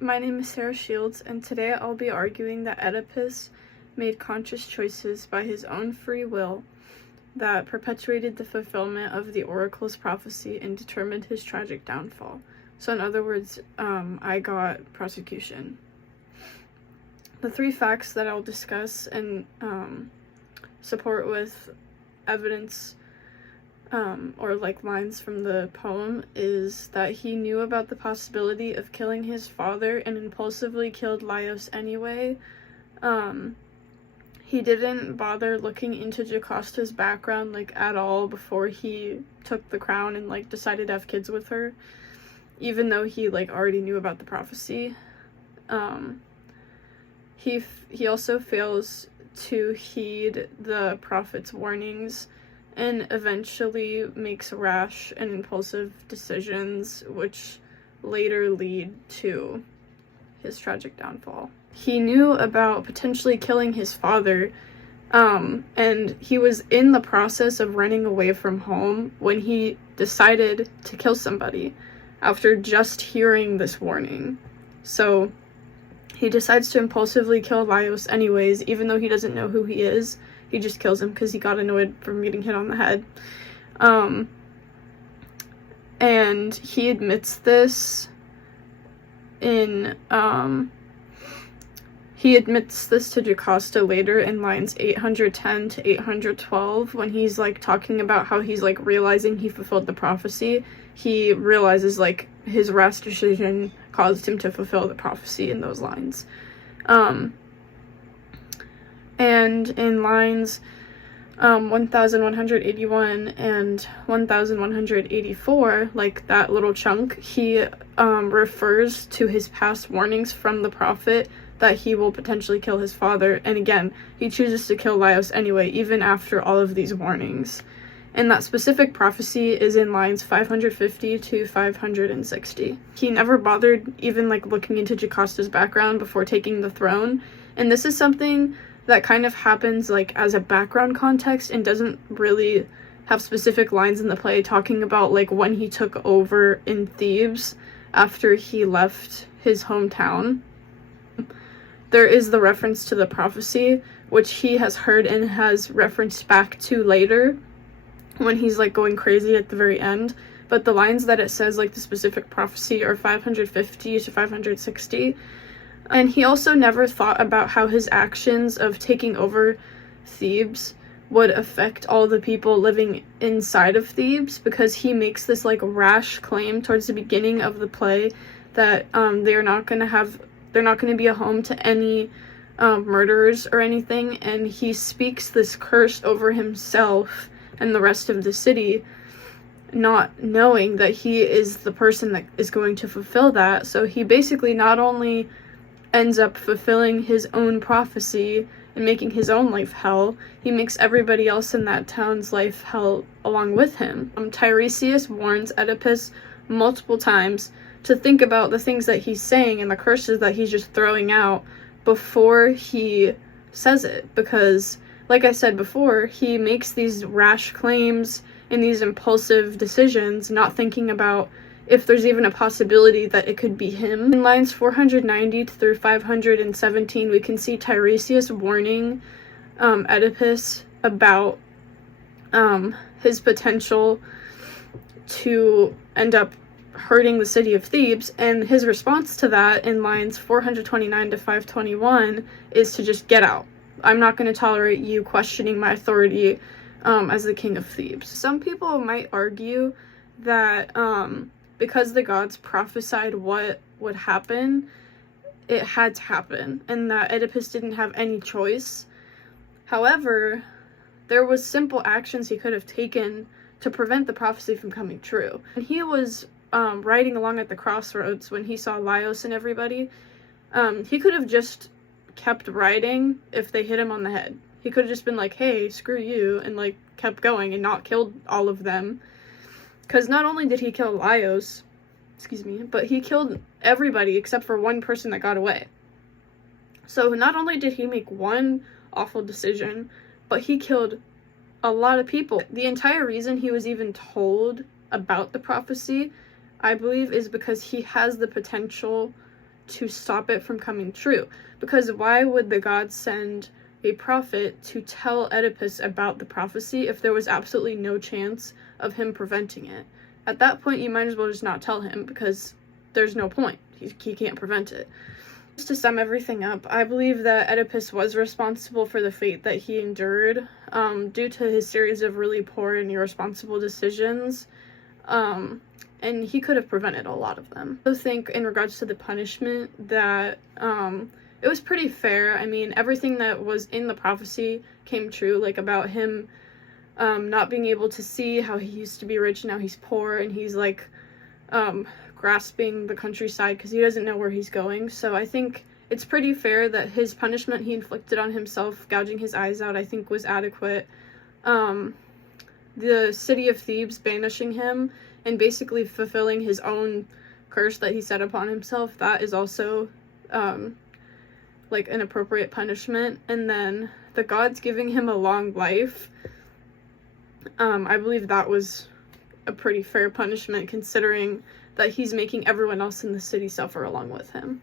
My name is Sarah Shields, and today I'll be arguing that Oedipus made conscious choices by his own free will that perpetuated the fulfillment of the oracle's prophecy and determined his tragic downfall. So in other words, I got prosecution. The three facts that I'll discuss and support with evidence or like lines from the poem is that he knew about the possibility of killing his father and impulsively killed Laios anyway. He didn't bother looking into Jocasta's background like at all before he took the crown and like decided to have kids with her, even though he like already knew about the prophecy. He also fails to heed the prophet's warnings and eventually makes rash and impulsive decisions, which later lead to his tragic downfall. He knew about potentially killing his father, and he was in the process of running away from home when he decided to kill somebody after just hearing this warning. So he decides to impulsively kill Laios anyways, even though he doesn't know who he is. He just kills him because he got annoyed from getting hit on the head. And he admits this in, he admits this to Jocasta later in lines 810 to 812 when he's, like, talking about how he's, like, realizing he fulfilled the prophecy. He realizes, like, his rash decision caused him to fulfill the prophecy in those lines. And in lines 1181 and 1184, like that little chunk, he refers to his past warnings from the prophet that he will potentially kill his father, and again, he chooses to kill Laios anyway, even after all of these warnings. And that specific prophecy is in lines 550 to 560. He never bothered even like looking into Jocasta's background before taking the throne, and this is something that kind of happens like as a background context and doesn't really have specific lines in the play talking about like when he took over in Thebes after he left his hometown. There is the reference to the prophecy, which he has heard and has referenced back to later when he's like going crazy at the very end. But the lines that it says, like the specific prophecy, are 550 to 560. And he also never thought about how his actions of taking over Thebes would affect all the people living inside of Thebes, because he makes this like rash claim towards the beginning of the play that they're not going to be a home to any murderers or anything, and he speaks this curse over himself and the rest of the city, not knowing that he is the person that is going to fulfill that. So he basically not only ends up fulfilling his own prophecy and making his own life hell, he makes everybody else in that town's life hell along with him. Tiresias warns Oedipus multiple times to think about the things that he's saying and the curses that he's just throwing out before he says it, because like I said before, he makes these rash claims and these impulsive decisions, not thinking about if there's even a possibility that it could be him. In lines 490 through 517, we can see Tiresias warning Oedipus about his potential to end up hurting the city of Thebes, and his response to that in lines 429 to 521 is to just get out. I'm not going to tolerate you questioning my authority as the king of Thebes. Some people might argue that because the gods prophesied what would happen, it had to happen, and that Oedipus didn't have any choice. However, there was simple actions he could have taken to prevent the prophecy from coming true. And he was riding along at the crossroads when he saw Laios and everybody. He could have just kept riding if they hit him on the head. He could have just been like, hey, screw you, and like kept going and not killed all of them. Because not only did he kill Laios, but he killed everybody except for one person that got away. So not only did he make one awful decision, but he killed a lot of people. The entire reason he was even told about the prophecy, I believe, is because he has the potential to stop it from coming true. Because why would the gods send a prophet to tell Oedipus about the prophecy if there was absolutely no chance of him preventing it? At that point, you might as well just not tell him, because there's no point. He can't prevent it. Just to sum everything up, I believe that Oedipus was responsible for the fate that he endured due to his series of really poor and irresponsible decisions, and he could have prevented a lot of them. I think in regards to the punishment that it was pretty fair. I mean, everything that was in the prophecy came true, like about him not being able to see how he used to be rich, now he's poor, and he's like grasping the countryside because he doesn't know where he's going. So I think it's pretty fair that his punishment he inflicted on himself, gouging his eyes out, I think was adequate. The city of Thebes banishing him and basically fulfilling his own curse that he set upon himself, that is also like an appropriate punishment. And then the gods giving him a long life, I believe that was a pretty fair punishment, considering that he's making everyone else in the city suffer along with him.